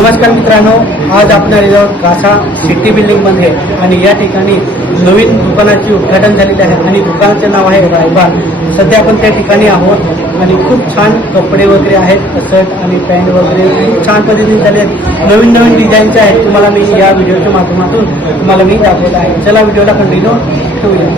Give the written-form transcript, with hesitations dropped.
नमस्कार मित्रांनो, आज आपण आलेलो कासा सिटी बिल्डिंगमध्ये आणि या ठिकाणी नवीन दुकानाचे उद्घाटन झालेले आहे आणि दुकानाचे नाव आहे रायबान। सध्या आपण त्या ठिकाणी आहोत आणि खूप छान कपडे वगैरे आहेत, शर्ट आणि पॅन्ट वगैरे खूप छान पद्धतीने झाले आहेत। नवीन नवीन डिझाईनचे आहेत, तुम्हाला मी या व्हिडिओच्या माध्यमातून तुम्हाला मी दाखवत आहे। चला व्हिडिओला कंटिन्यू ठेवूया।